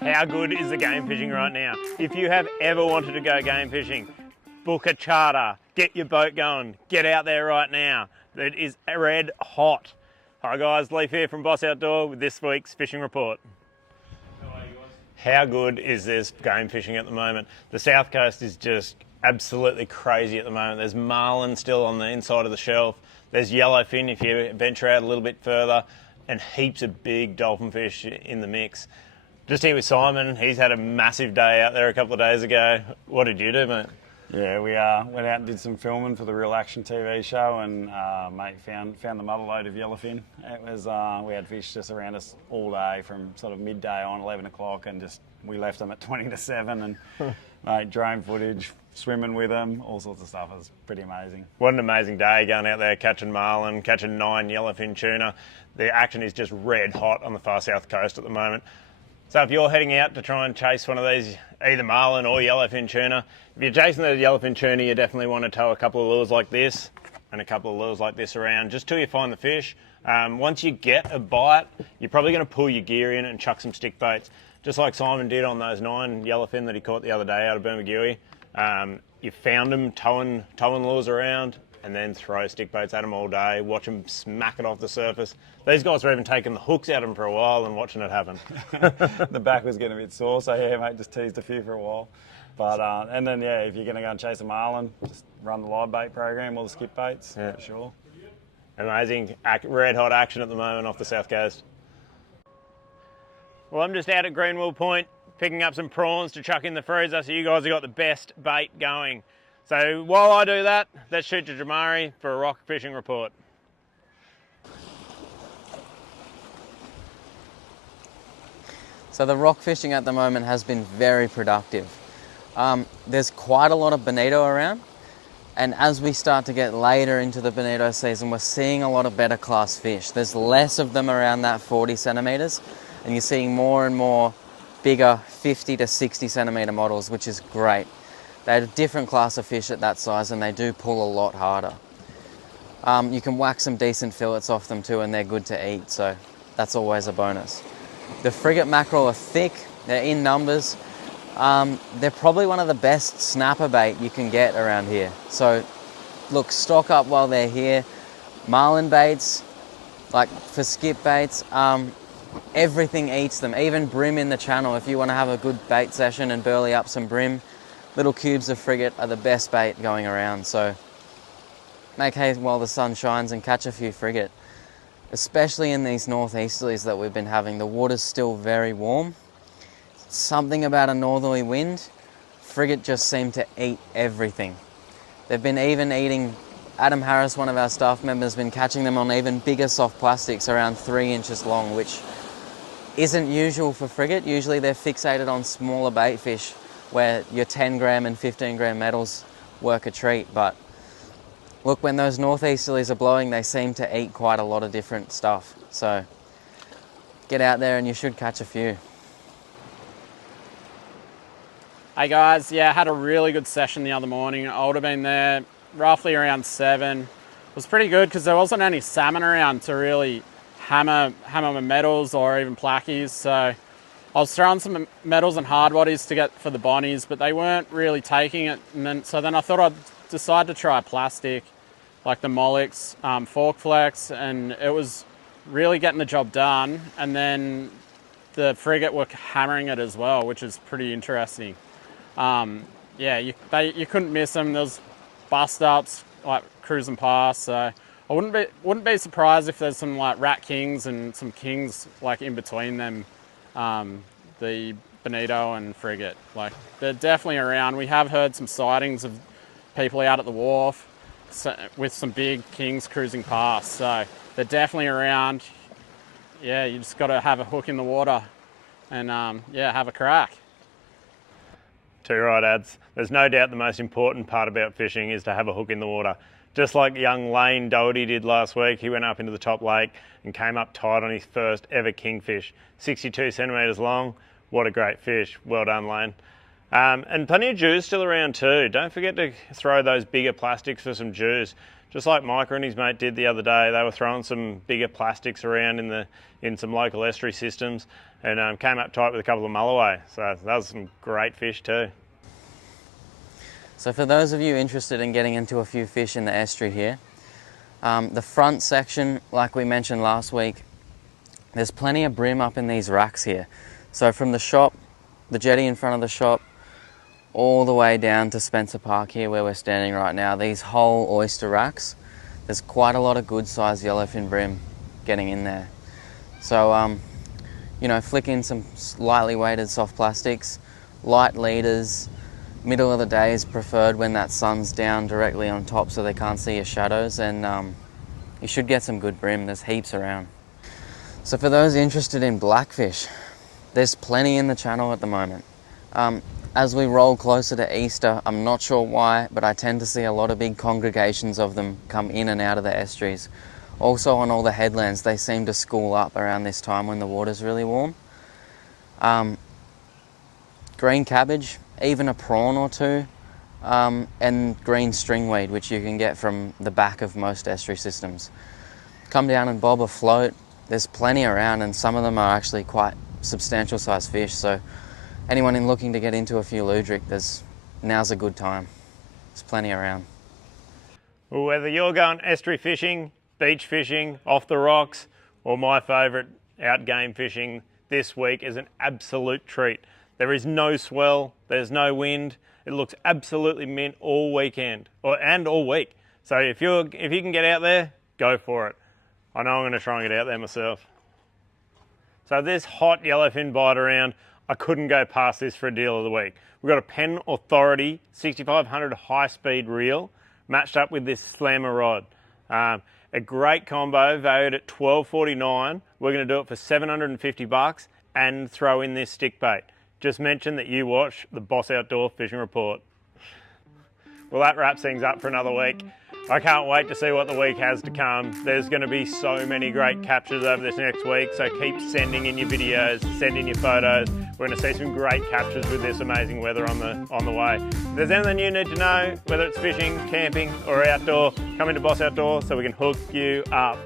How good is the game fishing right now? If you have ever wanted to go game fishing, book a charter, get your boat going, get out there right now. It is red hot. Hi guys, Leif here from Boss Outdoor with this week's fishing report. How good is this game fishing at the moment? The south coast is just absolutely crazy at the moment. There's marlin still on the inside of the shelf. There's yellowfin if you venture out a little bit further, and heaps of big dolphin fish in the mix. Just here with Simon. He's had a massive day out there a couple of days ago. What did you do, mate? Yeah, we went out and did some filming for the Real Action TV show, and mate found the mother load of yellowfin. It was we had fish just around us all day from sort of midday on, 11 o'clock, and just we left them at 20 to 7, and mate, drone footage, swimming with them, all sorts of stuff. It was pretty amazing. What an amazing day going out there catching marlin, catching 9 yellowfin tuna. The action is just red hot on the far south coast at the moment. So if you're heading out to try and chase one of these, either marlin or yellowfin tuna, if you're chasing the yellowfin tuna, you definitely want to tow a couple of lures like this and a couple of lures like this around, just till you find the fish. Once you get a bite, you're probably going to pull your gear in and chuck some stick baits, just like Simon did on those 9 yellowfin that he caught the other day out of Bermagui. You found them towing lures around, and then throw stick baits at them all day, watch them smack it off the surface. These guys were even taking the hooks out of them for a while and watching it happen. The back was getting a bit sore, so yeah, mate, just teased a few for a while. But and then yeah, if you're going to go and chase a marlin, just run the live bait program or the skip baits, for sure. Amazing, red hot action at the moment off the south coast. Well, I'm just out at Greenwell Point picking up some prawns to chuck in the freezer, so you guys have got the best bait going. So while I do that, let's shoot to Jamari for a rock fishing report. So the rock fishing at the moment has been very productive. There's quite a lot of bonito around, and as we start to get later into the bonito season, we're seeing a lot of better class fish. There's less of them around that 40 centimeters, and you're seeing more and more bigger 50 to 60 centimeter models, which is great. They're a different class of fish at that size, and they do pull a lot harder. You can whack some decent fillets off them too, and they're good to eat, so that's always a bonus. The frigate mackerel are thick, they're in numbers. They're probably one of the best snapper bait you can get around here. So look, stock up while they're here. Marlin baits, like for skip baits, everything eats them. Even bream in the channel, if you want to have a good bait session and burley up some bream, little cubes of frigate are the best bait going around, so make hay while the sun shines and catch a few frigate. Especially in these northeasterlies that we've been having, the water's still very warm. Something about a northerly wind, frigate just seem to eat everything. They've been even eating, Adam Harris, one of our staff members, been catching them on even bigger soft plastics around 3 inches long, which isn't usual for frigate. Usually they're fixated on smaller bait fish, where your 10 gram and 15 gram metals work a treat. But look, when those northeasterlies are blowing, they seem to eat quite a lot of different stuff. So get out there and you should catch a few. Hey guys, yeah, I had a really good session the other morning. I would have been there roughly around 7. It was pretty good because there wasn't any salmon around to really hammer my metals or even plackies. So I was throwing some metals and hard bodies to get for the bonnies, but they weren't really taking it. And then I thought I'd decide to try plastic, like the Molix fork flex, and it was really getting the job done. And then the frigate were hammering it as well, which is pretty interesting. Yeah, you couldn't miss them. There was bust ups like cruising past, so I wouldn't be surprised if there's some like rat kings and some kings like in between them. The Bonito and frigate, like they're definitely around. We have heard some sightings of people out at the wharf, with some big kings cruising past. So they're definitely around. Yeah, you just got to have a hook in the water and yeah, have a crack. Too right, Ads. There's no doubt the most important part about fishing is to have a hook in the water. Just like young Lane Doherty did last week, he went up into the top lake and came up tight on his first ever kingfish. 62 centimetres long. What a great fish. Well done, Lane. And plenty of jews still around too. Don't forget to throw those bigger plastics for some jews. Just like Micah and his mate did the other day, they were throwing some bigger plastics around in some local estuary systems and came up tight with a couple of mulloway. So that was some great fish too. So for those of you interested in getting into a few fish in the estuary here, the front section, like we mentioned last week, there's plenty of bream up in these racks here. So from the shop, the jetty in front of the shop, all the way down to Spencer Park here where we're standing right now, these whole oyster racks, there's quite a lot of good sized yellowfin bream getting in there. So, you know, flick in some lightly weighted soft plastics, light leaders. Middle of the day is preferred when that sun's down directly on top so they can't see your shadows, and you should get some good bream. There's heaps around. So for those interested in blackfish, there's plenty in the channel at the moment. As we roll closer to Easter, I'm not sure why, but I tend to see a lot of big congregations of them come in and out of the estuaries. Also on all the headlands, they seem to school up around this time when the water's really warm. Green cabbage, even a prawn or two, and green stringweed, which you can get from the back of most estuary systems. Come down and bob a float. There's plenty around, and some of them are actually quite substantial sized fish. So anyone looking to get into a few ludric, now's a good time. There's plenty around. Well, whether you're going estuary fishing, beach fishing, off the rocks, or my favourite, out game fishing, this week is an absolute treat. There is no swell, there's no wind. It looks absolutely mint all weekend and all week. So if you can get out there, go for it. I know I'm going to try and get out there myself. So this hot yellowfin bite around, I couldn't go past this for a deal of the week. We've got a Penn Authority 6500 high-speed reel matched up with this slammer rod. A great combo valued at $12.49. We're going to do it for $750 and throw in this stick bait. Just mention that you watch the Boss Outdoor Fishing Report. Well, that wraps things up for another week. I can't wait to see what the week has to come. There's going to be so many great captures over this next week, so keep sending in your videos, send in your photos. We're going to see some great captures with this amazing weather on the way. If there's anything you need to know, whether it's fishing, camping or outdoor, come into Boss Outdoor so we can hook you up.